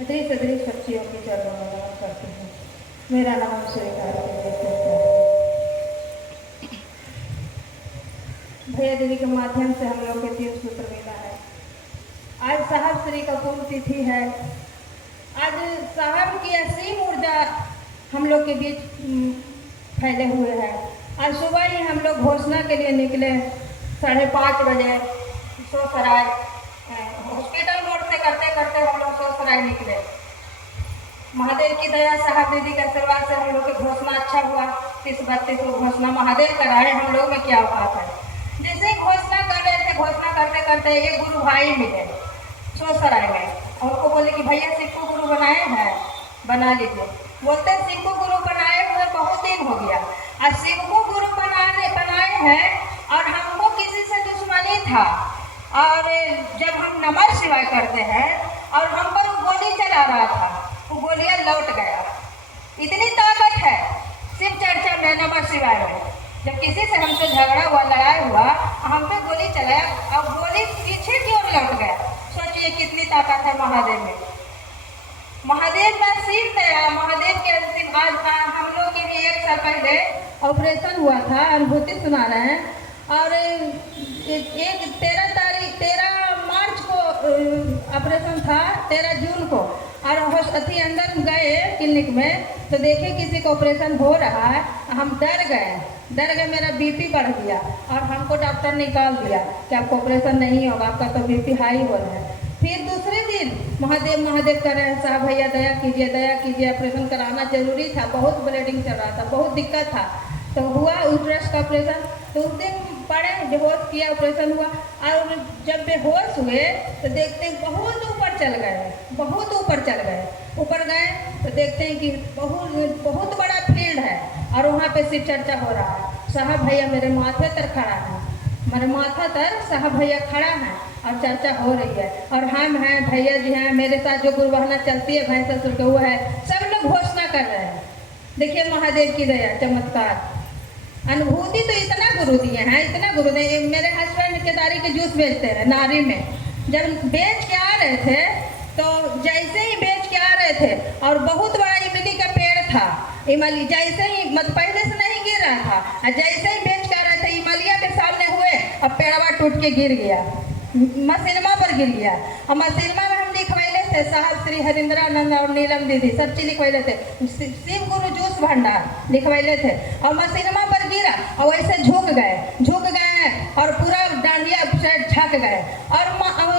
अदृश अदृश शक्तियों के चरणों में नमन करती हूँ। मेरा नाम स्वीकार भैया दीदी के माध्यम से हम लोग के 3 सूत्र मिला है। आज साहब श्री का पूर्ण तिथि है। आज साहब की असीम ऊर्जा हम लोग के बीच फैले हुए हैं। आज सुबह ही हम लोग घोषणा के लिए निकले 5:30 बजे सोसराय हॉस्पिटल मोड़ से करते करते हम लोग सोसराय निकले। महादेव की दया साहब दीदी के आशीर्वाद से हम लोग की घोषणा अच्छा हुआ। 30-32 घोषणा महादेव कराए, हम लोग में क्या बात है। जैसे घोषणा कर रहे थे, घोषणा करते करते एक गुरु भाई मिले सोसराय में, और उनको बोले कि भैया शिव को गुरु बनाए हैं, बना लीजिए। बोलते शिव को गुरु बनाए हुए बहुत दिन हो गया, और शिव को गुरु बनाए हैं और हमको किसी से दुश्मनी था। और जब हम नमः शिवाय करते हैं और हम पर गोली चला रहा था, वो गोलियां लौट गया। इतनी ताकत है शिव चर्चा में, नमः शिवाय में। जब किसी से हमसे झगड़ा हुआ, लड़ाई हुआ, हम पे गोली चलाया और गोली पीछे की ओर लौट गया। सोचिए कितनी ताकत है महादेव में। महादेव का सिर दया, महादेव के अंतिम। आज हम लोग के भी 1 साल पहले ऑपरेशन हुआ था, अनुभूति सुना रहे हैं। और 13 मार्च को ऑपरेशन था, 13 जून को। और अंदर गए क्लिनिक में तो देखे किसी को ऑपरेशन हो रहा है। हम डर गए, मेरा बीपी बढ़ गया और हमको डॉक्टर निकाल दिया कि आपको ऑपरेशन नहीं होगा, आपका तो बीपी हाई हो रहा है। फिर दूसरे दिन महादेव कर रहे हैं, साहब भैया दया कीजिए, ऑपरेशन कराना जरूरी था, बहुत ब्लीडिंग चल रहा था, बहुत दिक्कत था। तो हुआ यूट्रस का ऑपरेशन। तो उस दिन पड़े, बेहोश किया, ऑपरेशन हुआ। और जब बेहोश हुए तो देखते हैं बहुत ऊपर चल गए। ऊपर गए तो देखते हैं कि बहुत बड़ा फील्ड है और वहाँ पे शिव चर्चा हो रहा है। साहब भैया मेरे माथे तर खड़ा है, मेरे माथा तर साहब भैया खड़ा है और चर्चा हो रही है। और हम हैं, भैया जी हैं, मेरे साथ जो गुरुवाहना चलती है भैंस ससुर के, वो है। सब लोग घोषणा कर रहे हैं। देखिए महादेव की दया, चमत्कार, अनुभूति। तो इतना गुरु दिए हैं, इतना गुरु दिए। मेरे हस्बैंड केदारी के जूस बेचते हैं नारी में। जब बेच के आ रहे थे तो जैसे ही बेच के आ रहे थे और बहुत बड़ा इमली का पेड़ था, इमली जैसे ही पहले से नहीं गिर रहा था, और जैसे ही बेच के आ रहे थे इमलिया के सामने हुए और पेड़वा टूट के गिर गया, मसीनमा पर गिर गया। और मसीनमा में हम लिखवाइले थे, साहब श्री हरिंद्रानंद और नीलम दीदी सब चीज लिखवाइले थे, शिव गुरु जूस भंडार लिखवाइले थे। और मसीनमा पर गिरा और वैसे झुक गए और पूरा डांडिया झक गए। और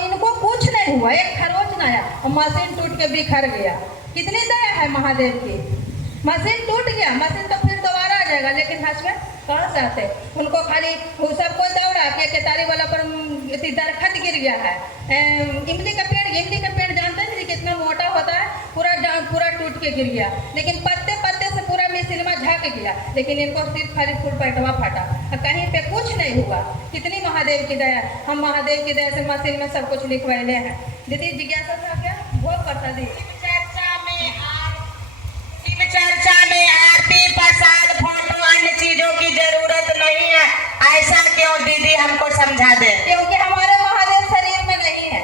इनको कुछ नहीं हुआ, एक खरोच नहीं आया और मशीन टूट के बिखर गया। कितनी दया है महादेव की। मशीन टूट गया, मशीन तो फिर दोबारा आ जाएगा, लेकिन हस्बैंड कहाँ से आते, उनको खाली वो सबको दौड़ा के केतारी वाला पर दरखत गिर गया है। इमली का पेड़ जानते हैं कितना मोटा होता है, पूरा टूट के गिर गया। लेकिन पत्ते से पूरा मिसिनमा झक गया, लेकिन इनको सिर्फ खाली फूल पैटवा फटा, कहीं पे कुछ नहीं हुआ। कितनी महादेव की दया। हम महादेव की दया से मशीन में सब कुछ लिखवाइले हैं। दीदी जिज्ञासा था क्या? बहुत पता दी चर्चा में आरती प्रसाद फोटो अन्य चीजों की जरूरत नहीं है, ऐसा क्यों दीदी हमको समझा दे। क्योंकि हमारे महादेव शरीर में नहीं है।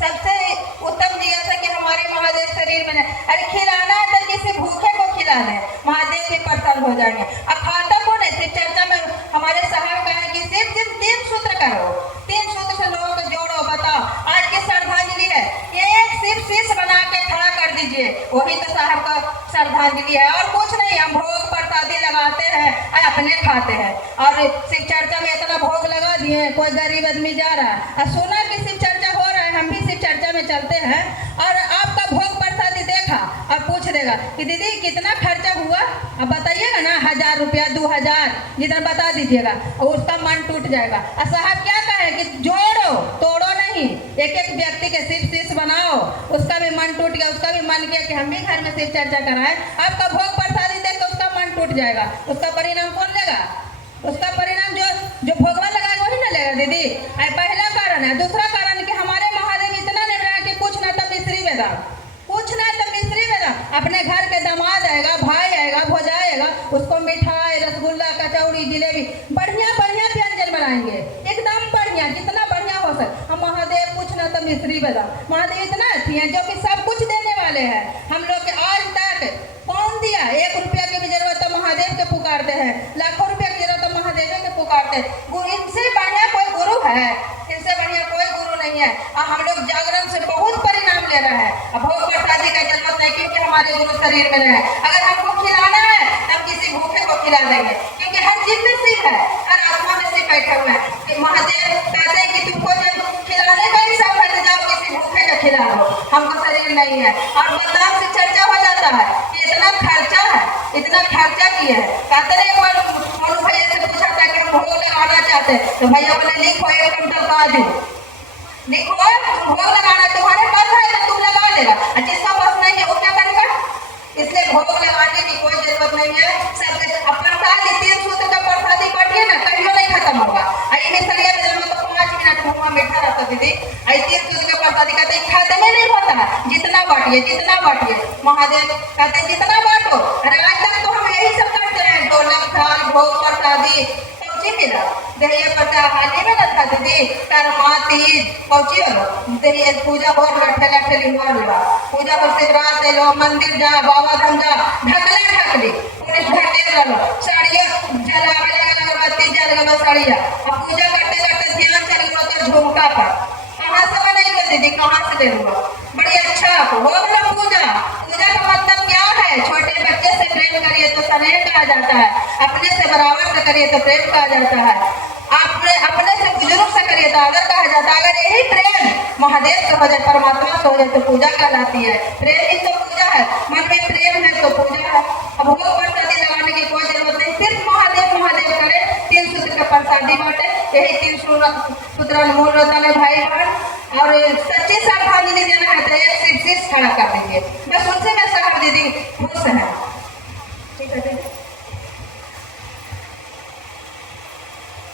सबसे उत्तम जिज्ञासा कि हमारे महादेव शरीर में नहीं। अरे खिलाना है तो किसी भूखे को खिला दे, महादेव भी प्रसन्न हो जाएंगे। अब खाता को नहीं, सिर्फ चर्चा में हमारे साहब कहे कि सिर्फ 3 सूत्र करो, 3 सूत्र से लोगों को जोड़ो। बताओ आज की श्रद्धांजलि है, एक सिर्फ शीश बना के खड़ा कर दीजिए, वही तो साहब का श्रद्धांजलि है। और कुछ नहीं, हम भोग प्रसादी लगाते हैं और अपने खाते हैं। और शिव चर्चा में इतना भोग लगा दिए, कोई गरीब आदमी जा रहा है और सुना कि शिव चर्चा हो रहा है, हम भी शिव चर्चा में चलते हैं और आपका भोग प्रसादी देखा और पूछ देगा कि दीदी कितना खर्चा हुआ, अब बताइएगा ना, 1000 रुपया 2000 जितना बता दीजिएगा, और उसका मन टूट जाएगा। और साहब क्या कहे कि जोड़ो, तोड़ो नहीं, एक व्यक्ति के शीश बनाओ। उसका भी मन टूट गया, उसका भी मन किया कि हम भी घर में शिव चर्चा कराएं। आपका भोग प्रसादी देख कर उसका मन टूट जाएगा, उसका परिणाम कौन लेगा? उसका परिणाम जो भोगवा लगाएगा वही ना लेगा दीदी। पहला कारण है। दूसरा कारण कि हमारे महादेव इतना निर्णय कि कुछ ना तो मिस्त्री वेदा, अपने घर के दामाद आएगा, भाई आएगा, भोजा आएगा, उसको मिठाई, रसगुल्ला, कचौड़ी, जिलेबी, बढ़िया व्यंजन बनाएंगे, एकदम बढ़िया, जितना बढ़िया हो सके। हम महादेव कुछ ना तो मिस्त्री बता, महादेव इतना अच्छी है जो कि सब कुछ देने वाले हैं। हम लोग के आज तक कौन दिया? 1 रुपया की भी जरूरत तो महादेव के पुकारते हैं, लाखों रुपया की जरूरत तो महादेव के पुकारते हैं। इनसे बढ़िया कोई गुरु है? इनसे बढ़िया कोई गुरु नहीं है। और हम लोग जागरण से बहुत परिणाम ले रहे हैं। अब भोग प्रसादी का जरूरत नहीं, क्योंकि हमारे गुरु शरीर में रहे। अगर हमको खिलाना है तो हम किसी भूखे को खिला देंगे, क्योंकि हर जीव में शिव है, हर आत्मा में शिव बैठे हुए हैं। कि महादेव कहते हैं कि तुमको जब खिलाने का ही सब है तो जाओ किसी भूखे का खिला दो, हमको शरीर नहीं है। और बदनाम से चर्चा हो जाता है कि इतना खर्चा है, इतना खर्चा किया है। कहते हैं एक बार मोनू भैया से पूछा था कि हम भोग लगाना चाहते हैं, तो भैया बोले लिखो 1 कुंटल काजू, लिखो तुम भोग लगाना, तुम्हारे पास है तो तुम लगा देगा, और जिसका पास नहीं है वो क्या करेगा? इसलिए भोग लगाने की कोई जरूरत नहीं है। सब प्रसाद 3 सूत्र का प्रसादी बांटिए ना, कहियो नहीं खत्म होगा। आई मिसरिया में जब तो 5 मिनट मुँह मीठा रहता दीदी, आई 3 सूत्र का प्रसादी कहते खत्म नहीं होता है, जितना बांटिए जितना बांटिए। महादेव कहते हैं जितना बांटो। अरे आज तक तो हम यही सब करते रहे, ढोलक थाल भोग प्रसादी पहुंची मिला दहिया पता हाली में न था दीदी, कर्मा तीज पहुंची वालो दहिया पूजा हो ठेला ठेली हुआ, पूजा पर शिवरात लो, मंदिर जा, बाबा धाम जा, ढकले ढकली पुलिस ढके लो, साड़िया जलावे लगा, अगरबत्ती जल गलो साड़िया। अब पूजा करते करते ध्यान चल गलो तो झुमका पर कहाँ से बनाई दीदी, कहाँ से ले लूँगा? बड़ी अच्छा हो गया पूजा। पूजा का मतलब क्या है? छोटे बच्चे से प्रेम करिए तो स्नेह कहा जाता है, अपने से बराबर से करिए तो प्रेम कहा जाता है, अपने से बुजुर्ग से करिए तो आदर कहा जाता है। अगर यही प्रेम महादेव से हो जाए, परमात्मा से हो जाए तो पूजा कहलाती है। प्रेम ही तो पूजा है, मन में प्रेम है तो पूजा है। अब भोग प्रसादी लगाने की कोई जरूरत नहीं, सिर्फ महादेव महादेव करे, 3 सूत्र का प्रसादी बांटे, यही 3 सूत्र मूल रतन है भाई बहन। और सच्ची श्रद्धा देना है तो एक शिव खड़ा कर दीजिए, बस उनसे मैं